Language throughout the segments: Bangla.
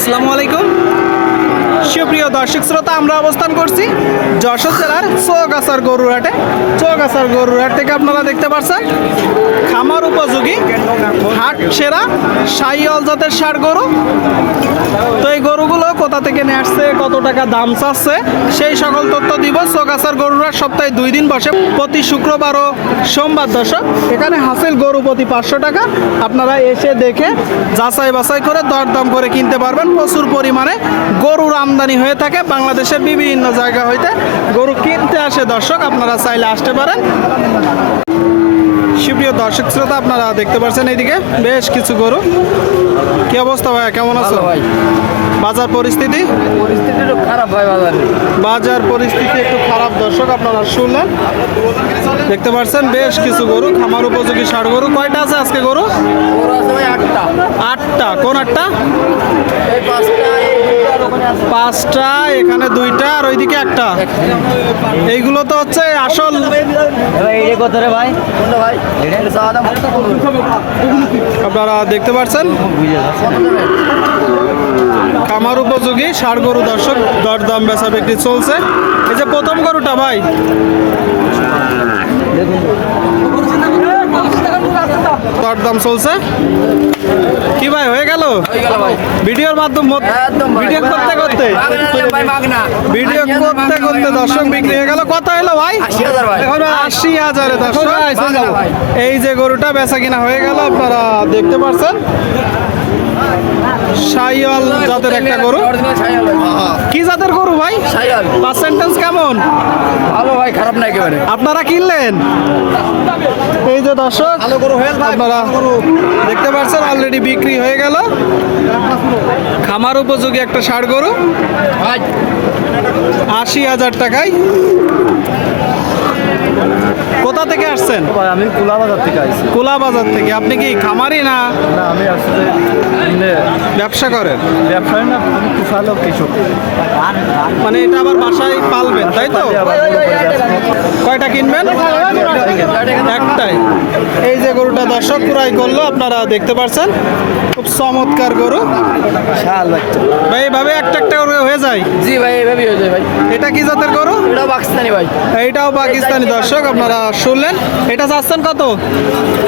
আসসালামু আলাইকুম। সুপ্রিয় দর্শক শ্রোতা, আমরা অবস্থান করছি যশোর জেলার চৌগাছার গরুরহাটে। চৌগাছার গরুরহাট থেকে আপনারা দেখতে পাচ্ছেন, খামার উপযোগী হাট সেরা সাইয়ল জাতের সার গরু। তো এই থেকে নিয়ে আসছে, কত টাকা দাম চাচ্ছে, সেই সকল তথ্য দিব। চৌগাছার গরুরা সপ্তাহে দুই দিন বসে। প্রতি শুক্রবার ও সোমবার দশক এখানে হাসিল গরু প্রতি পাঁচশো টাকা। আপনারা এসে দেখে যাচাই বাছাই করে দরদাম করে কিনতে পারবেন। প্রচুর পরিমাণে গরুর আমদানি হয়ে থাকে। বাংলাদেশের বিভিন্ন জায়গা হইতে গরু কিনতে আসে দর্শক, আপনারা চাইলে আসতে পারেন। সুপ্রিয় দর্শক শ্রোতা আপনারা দেখতে পাচ্ছেন এইদিকে বেশ কিছু গরু। কি অবস্থা ভাইয়া? কেমন আছো? ভাই। বাজার পরিস্থিতি? পরিস্থিতি তো খারাপ ভাই বাজার। বাজার পরিস্থিতি একটু খারাপ দর্শক আপনারা শুনলেন। দেখতে পাচ্ছেন বেশ কিছু গরু খামার উপযোগী ষাট গরু। কয়টা আছে আজকে গরু? আছে ভাই আটটা। আটটা। কোন আটটা? এই পাঁচটা পাঁচটা এখানে দুইটা আর ওইদিকে একটা। এইগুলো তো হচ্ছে আসল ভাই কত রে আপনারা দেখতে পাচ্ছেন খামার উপযোগী ষাট গরু দর্শক দরদাম বেচা বিক্রি চলছে। এই যে প্রথম গরুটা ভাই। দরদাম চলছে? কি ভাই হয়ে গেল? ভিডিওর মাধ্যম ভিডিও করতে করতে। ভিডিও করতে করতে দর্শক বিক্রি হয়ে গেল। কত হলো ভাই? এখন আশি হাজারে দর্শক। এই যে গরুটা বেচা কিনা হয়ে গেল আপনারা দেখতে পাচ্ছেন সাইয়াল জাতের একটা গরু? কি জাতের গরু ভাই? ছায়াল পার্সেন্টেজ কেমন? ভালো ভাই খারাপ না একেবারে। আপনারা কিনলেন? এই যে দর্শক ভালো গরু হয়ে আপনারা দেখতে পাচ্ছেন অলরেডি বিক্রি হয়ে গেল। খামার উপযোগী একটা ষাড় গরু। ভাই। আশি হাজার টাকায়। কোথা থেকে আসছেন ভাই আমি কোলা বাজার থেকে আসি কোলা বাজার থেকে আপনি কি খামারি না না আমি আসলে ব্যবসা করেন ব্যবসায় না আমি কুশালো কিছু মানে এটা আবার বাসায় পালবেন তাই তো কয়টা কিনবেন গরুটা দর্শক ক্রয় করল আপনারা দেখতে পাচ্ছেন খুব চমৎকার গরু। ভাই এইভাবে একটা একটা করে হয়ে যায়? জি ভাই এভাবেই হয়ে যায় ভাই। এটা কি জাতের গরু? এটাও পাকিস্তানি ভাই। এইটাও পাকিস্তানি দর্শক আপনারা শুনলেন। এটা চাচ্ছেন কত?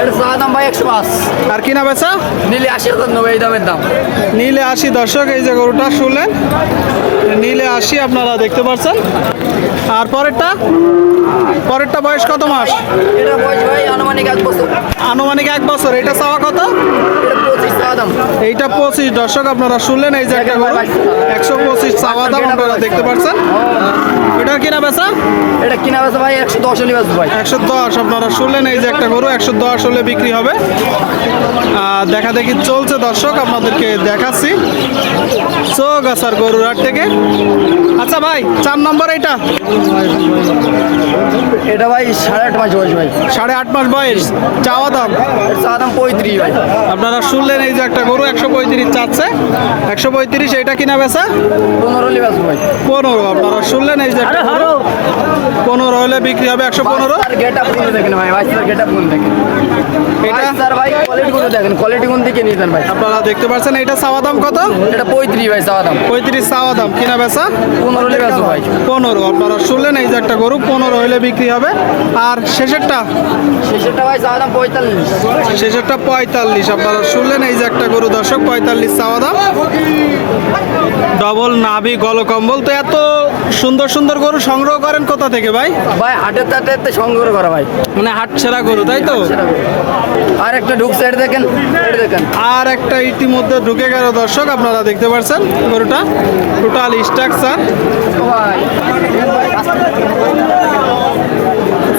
এটা দাম ভাই একশো পাঁচ। আর কিনা বেচা? নিলে আশি হাজার নেবে এই দামের দাম। নীলে আশি দর্শক এই যে গরুটা শুনলেন। নীলে আশি আপনারা দেখতে পাচ্ছেন আর পরেরটা? পরেরটা বয়স কত মাস? এটা বয়স ভাই আনুমানিক এক বছর। আনুমানিক এক বছর। এটা চাওয়া কত? এইটা পঁচিশ। দর্শক আপনারা শুনলেন এই যে একটা একশো পঁচিশ চাওয়া দাম আপনারা দেখতে পাচ্ছেন। এটার কিনা বেচা? এটা কিনা বেচা ভাই একশো দশ হলে বেচবো ভাই। একশো দশ আপনারা শুনলেন এই যে একটা গরু একশো দশ হলে বিক্রি হবে। দেখা দেখি চলছে দর্শক আপনাদেরকে দেখাচ্ছি। চৌগাছার গরুর হাট থেকে। আচ্ছা ভাই চার নম্বর এইটা? এটা ভাই সাড়ে আট মাস বয়স ভাই। সাড়ে আট মাস বয়স। চাওয়া দাম? এটা চাওয়া দাম পঁয়ত্রিশ ভাই। আপনারা শুনলেন এই যে একটা গরু একশো পঁয়ত্রিশ চাচ্ছে। একশো পঁয়ত্রিশ এইটা কিনা বেচা? পনেরো পনেরো আপনারা শুনলেন এই যে পনেরো হলে বিক্রি হবে একশো পনেরো? গেট আপগুলো দেখেন ভাই ভাই গেট আপগুলো দেখেন। এটা? এটা স্যার ভাই কোয়ালিটি গুলো দেখেন কোয়ালিটি কোন দিকে নিতেন ভাই? আপনারা দেখতে পাচ্ছেন এইটা চাওয়া দাম কত? এটা পঁয়ত্রিশ ভাই চাওয়া দাম। পঁয়ত্রিশ চাওয়া দাম কিনা বেচা? পনেরো হলে বেচবো ভাই। পনেরো আপনারা শুনলেন এই যে একটা গরু পনেরো হলে বিক্রি হবে। আর শেষেরটা? শেষেরটা ভাই চাওয়া দাম পঁয়তাল্লিশ। শেষেরটা পঁয়তাল্লিশ আপনারা শুনলেন এই যে একটা গরু দর্শক পঁয়তাল্লিশ চাওয়া দাম। ডবল নাভি গলকম্বল তো এত সুন্দর সুন্দর গরু সংগ্রহ করেন কোথা থেকে ভাই? ভাই হাটের তাতে সংগ্রহ করা ভাই। মানে হাট সেরা গরু তাই তো? আর একটা ঢুক সাইড দেখেন এটা দেখেন। আর একটা ইতিমধ্যে ঢুকে গেল দর্শক আপনারা দেখতে পাচ্ছেন গরুটা। টোটাল স্ট্রাকচার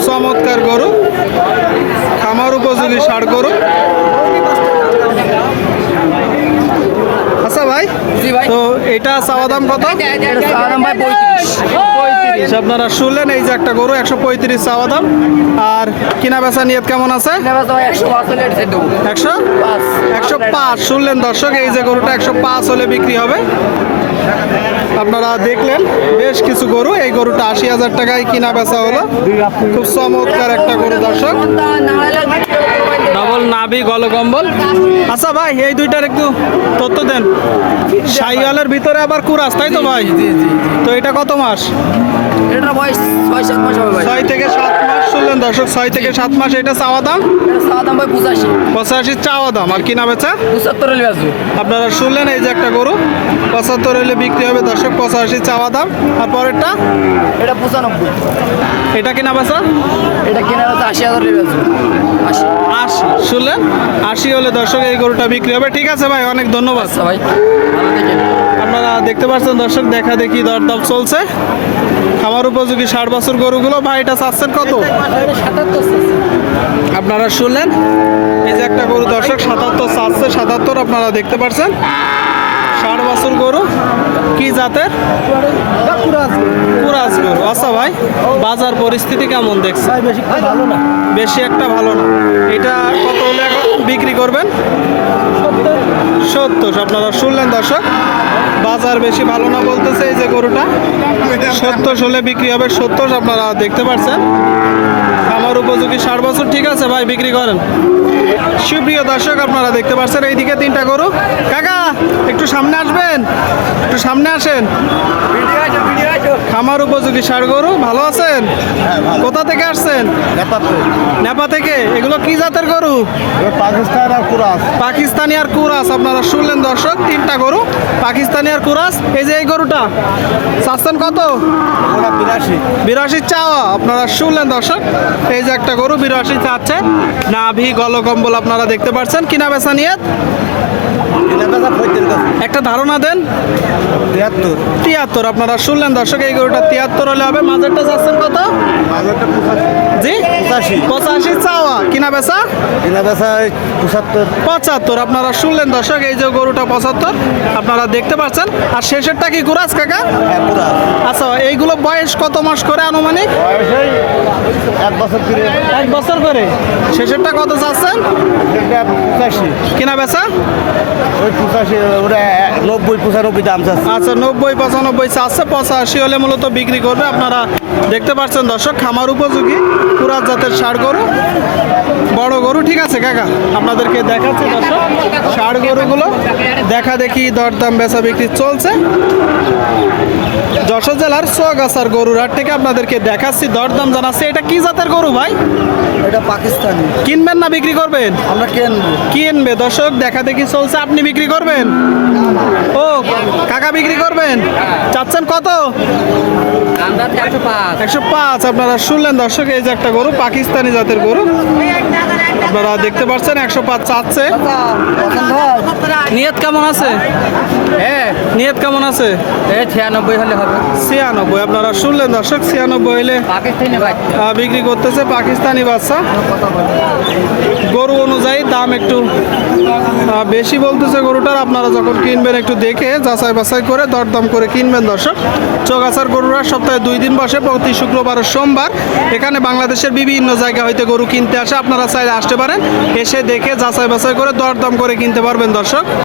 চমৎকার গরু। খামার উপযোগী ষাড় গরু। আচ্ছা ভাই তো এটা চাওয়া দাম কত? চাওয়া দাম ভাই পঁয়ত্রিশ। আপনারা শুনলেন এই যে একটা গরু একশো পঁয়ত্রিশ চাওয়া দাম। আর কিনা বেচা নিয়ত কেমন আছে? একশো একশো পাঁচ। শুনলেন দর্শক এই যে গরুটা একশো পাঁচ হলে বিক্রি হবে। আপনারা দেখলেন বেশ কিছু গরু এই গরুটা আশি হাজার টাকায় কিনা বেচা হলো। খুব চমৎকার একটা গরু দর্শক। ডবল নাভি গলকম্বল আচ্ছা ভাই এই দুইটার একটু তথ্য দেন। সাইওয়ালের ভিতরে আবার কুরাস তাই তো ভাই? তো এটা কত মাস? এটার বয়স ছয় সাত মাস হবে ছয় থেকে সাত মাস শুনলেন দর্শক ছয় থেকে সাত মাস এটা চাওয়া দাম? চাওয়া দাম ভাই পঁচাশি। পঁচাশি চাওয়া দাম আর কিনা বেচা? পঁচাত্তর আপনারা শুনলেন এই যে একটা গরু পঁচাত্তর হলে বিক্রি হবে দর্শক। পঁচাশি চাওয়া দাম আর পরেরটা? এটা পঁচানব্বই। এটা কিনা বেচা? এটা কেনার হচ্ছে আশি হাজার আশি। আশি। শুনলেন? আশি হলে দর্শক এই গরুটা বিক্রি হবে। ঠিক আছে ভাই অনেক ধন্যবাদ। আচ্ছা ভাই আপনারা দেখতে পাচ্ছেন দর্শক দেখা দেখি দরদাম চলছে। খামার উপযোগী ষাট বছর গরুগুলো। ভাই এটা চাচ্ছেন কত? আপনারা শুনলেন? এই যে একটা গরু দর্শক সাতাত্তর চাচ্ছে সাতাত্তর আপনারা দেখতে পাচ্ছেন। ষাট বছর গরু? কি জাতের? কুরাজ গরু। আচ্ছা ভাই বাজার পরিস্থিতি কেমন দেখছে বেশি একটা ভালো না। এটা কত হলে এখন বিক্রি করবেন? সত্তর। আপনারা শুনলেন দর্শক? বাজার বেশি ভালো না বলতেছে এই যে গরুটা। সত্তর হলে বিক্রি হবে। সত্তর আপনারা দেখতে পাচ্ছেন। আমার উপযোগী ষাট বছর। ঠিক আছে ভাই বিক্রি করেন। সুপ্রিয় দর্শক আপনারা দেখতে পাচ্ছেন এইদিকে তিনটা গরু। কাকা একটু সামনে আসবেন? একটু সামনে আসেন। খামার উপযোগী ষাট গরু, ভালো আছেন? কোথা থেকে আসছেন? নেপা থেকে। এগুলো কি জাতের গরু? পাকিস্তান আর কুরাস পাকিস্তানি আর কুরাস আপনারা শুনলেন দর্শক, তিনটা গরু, পাকিস্তানি আর কুরাস। এই যে এই গরুটা, চাচ্ছেন কত? বিরাশি বিরাশি চাওয়া, আপনারা শুনলেন দর্শক। এই যে একটা গরু, বিরাশি চাচ্ছে। নাভি, গলকম্বল আপনারা দেখতে পাচ্ছেন কিনা বেচা নিয়ে। একটা ধারণা দেন। তিয়াত্তর। তিয়াত্তর আপনারা শুনলেন দর্শক এই গরুটা তিয়াত্তর হলে হবে। মাঝেরটা চাচ্ছেন কত? জি? পঁচাশি। পঁচাশি চাওয়া। কিনা বেচা? এটা বেচা পঁচাত্তর। পঁচাত্তর আপনারা শুনলেন দর্শক এই যে গরুটা পঁচাত্তর আপনারা দেখতে পাচ্ছেন। আর শেষেরটা কি গুরাজ কাকা? হ্যাঁ আচ্ছা এইগুলো বয়স কত মাস করে আনুমানিক? এক বছর ফিরে এক বছর করে। শেষেরটা কত চাচ্ছেন কিনা বেচা? ওই পঁচাশি, ওটা নব্বই, পঁচানব্বই দাম চাচ্ছে। আচ্ছা নব্বই, পঁচানব্বই চাচ্ছে, পঁচাশি হলে মূলত বিক্রি করবে আপনারা দেখতে পাচ্ছেন দর্শক খামার উপযোগী পুরাত জাতের ষাড় গরু। বড় গরু ঠিক আছে কাকা? আপনাদেরকে দেখাচ্ছি দর্শক ষাড় গরুগুলো। দেখা দেখি দরদাম বেচা বিক্রি চলছে। যশোর জেলার সোয়াগাছার গরুর হাট থেকে আপনাদেরকে দেখাচ্ছি দরদাম জানাচ্ছি। এটা কি জাতের গরু ভাই? এটা পাকিস্তানি। কিনবেন না বিক্রি করবেন? আমরা কিনবো। কিনবে। দর্শক দেখা দেখি চলছে। আপনি বিক্রি করবেন? ও কাকা বিক্রি করবেন? চাচ্ছেন কত? একশো পাঁচ। আপনারা শুনলেন দর্শক এই যে একটা গরু পাকিস্তানি জাতের গরু। আপনারা দেখতে পাচ্ছেন একশো পাঁচ চাচ্ছে। নিয়ত কেমন আছে? হ্যাঁ নিয়ত কেমন আছে? ছিয়ানব্বই হলে হবে। ছিয়ানব্বই আপনারা শুনলেন দর্শক ছিয়ানব্বই হলে পাকিস্তানি বিক্রি করতেছে পাকিস্তানি বাচ্চা। গরু অনুযায়ী দাম একটু বেশি বলতেছে গরুটার। আপনারা যখন কিনবেন একটু দেখে যাচাই বাছাই করে দরদাম করে কিনবেন দর্শক। চৌগাছার গরুরা সপ্তাহে দুই দিন বসে প্রতি শুক্রবার ও সোমবার। এখানে বাংলাদেশের বিভিন্ন জায়গা হইতে গরু কিনতে আসে। আপনারা চাইলে আসতে পারেন। এসে দেখে যাচাই বাছাই করে দরদাম করে কিনতে পারবেন দর্শক।